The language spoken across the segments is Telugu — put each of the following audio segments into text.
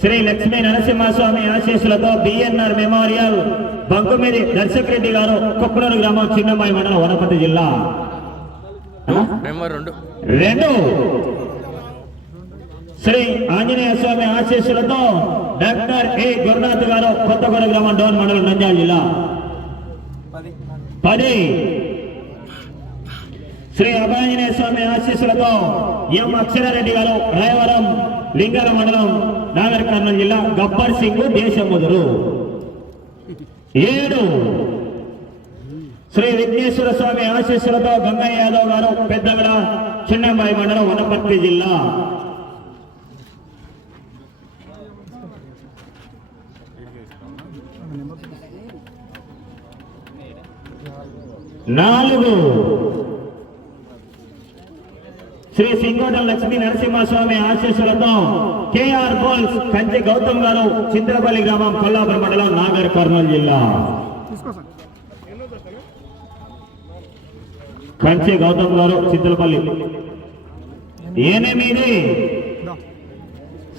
శ్రీ లక్ష్మీ నరసింహస్వామి ఆశీస్సులతో బిఎన్ఆర్ మెమోరియల్ బంకుమీది దర్శక్ రెడ్డి గారు కుక్కనూరు గ్రామం చిన్నమ్మాయి మండలం వనపర్తి జిల్లా 2 శ్రీ ఆంజనేయ స్వామి ఆశీస్సులతో డాక్టర్ ఏ గురునాథ్ గారు కొత్తగూడ గ్రామం డోన్ మండలం నంద్యాల జిల్లా 10 శ్రీ అభయాంజనేయ స్వామి ఆశీస్సులతో ఎం అక్షరారెడ్డి గారు రాయవరం లింగాల మండలం నాగర్ కర్నూలు జిల్లా గబ్బర్ సింగ్ దేశముదురు 7 శ్రీ విఘ్నేశ్వర స్వామి ఆశీస్సులతో గంగయ్య యాదవ్ గారు పెద్దగడ చిన్నమ్మాయి మండలం వనపర్తి జిల్లా 4 శ్రీ సింగోటం లక్ష్మీ నరసింహస్వామి ఆశీస్సులతో కేఆర్ బోల్స్ కంచి గౌతమ్ గారు చింతలపల్లి గ్రామం కొల్లాపురం మండలం నాగర్ కర్నూలు జిల్లా కంచి గౌతమ్ గారు చింతలపల్లి 8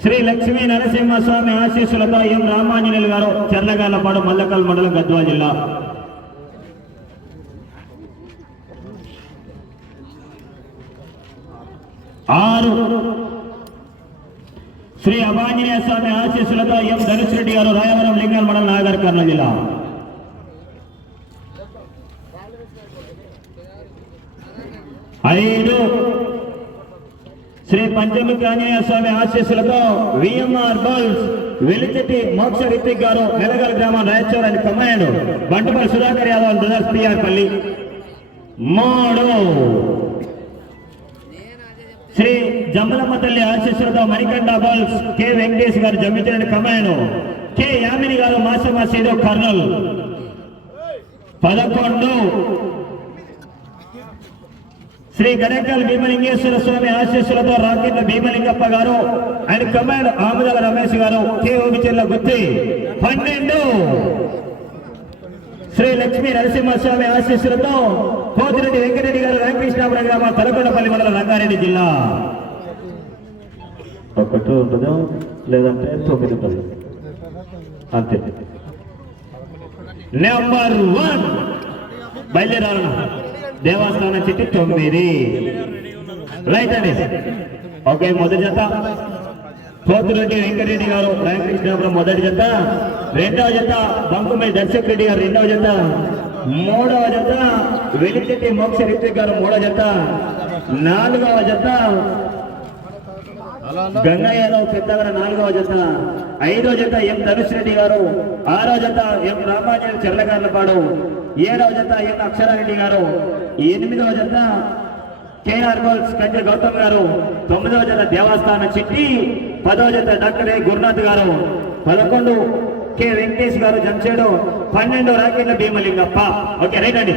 శ్రీ లక్ష్మీ నరసింహస్వామి ఆశీస్సులతో ఎం రామాంజనేయులు గారు చర్లగాలపాడు మల్లకల్ మండలం గద్వాల జిల్లా 6 శ్రీ అభయాంజనేయ స్వామి ఆశీస్సులతో ఎం ధనుష్ రెడ్డి గారు రాయవరం లింగాల మండలం నాగర్ కర్నూలు జిల్లా 5 శ్రీ పంచముఖి ఆంజనేయ స్వామి ఆశీస్సులతో విఎంఆర్ బాల్స్ వెలిచెట్టి మోక్ష రితిక్ గారు మెలగల్ గ్రామం రాయచూర్ అని command Bantupalli Sudhakar Yadav brothers PR పల్లి 3 శ్రీ జమ్మలమ్మ తల్లి ఆశీస్సులతో మణికంఠ బాల్స్ కె వెంకటేష్ గారు జమ్మితిరెడ్డి కమాండ్ కె యామిని గారు మాసమ్మ సీదో కర్నూల్ 11 శ్రీ గణేకల్ భీమలింగేశ్వర స్వామి ఆశీస్సులతో రాకెట్ల భీమలింగప్ప గారు ఆయన కమాండ్ ఆముదల రమేష్ గారు కె ఓబిచెర్ల గుత్తి 12 శ్రీ లక్ష్మీ నరసింహస్వామి ఆశీస్సులతో కోతిరెడ్డి వెంకటరెడ్డి గారు రామకృష్ణాపురం గ్రామం తలకొండపల్లి మండలం రంగారెడ్డి జిల్లా 1 ఉంటుందో లేదంటే 9 ఉంటుంది అంతే. నెంబర్ 1 బయలుదేరాలన్న దేవస్థానం చిట్టి 9 రైట్ అండి. ఓకే, మొదటి జత కోతిరెడ్డి వెంకటరెడ్డి గారు రామకృష్ణాపురం మొదటి జత, 2వ జత బంకుమై దర్శక్ రెడ్డి గారు 2వ జత, 3వ జత వెలిచెట్టి మోక్ష రితిక్ గారు 3వ జత, 4వ జత గంగయ్య యాదవ్ పెద్దగడ 4వ జత, 5వ జత ఎం ధనుష్ రెడ్డి గారు, 6వ జత ఎం రామాంజనేయులు చెర్లగార్లపాడు, 7వ జత ఎం అక్షరారెడ్డి గారు, 8వ జత కేఆర్ బోల్స్ కంచె గౌతమ్ గారు, 9వ జత దేవస్థాన చిట్టి, 10వ జత డాక్టర్ ఏ గురునాథ్ గారు, 11 కె వెంకటేష్ గారు జంచేడు, 12 రాకెట్ల భీమలింగప్ప. ఓకే రైట్ అండి.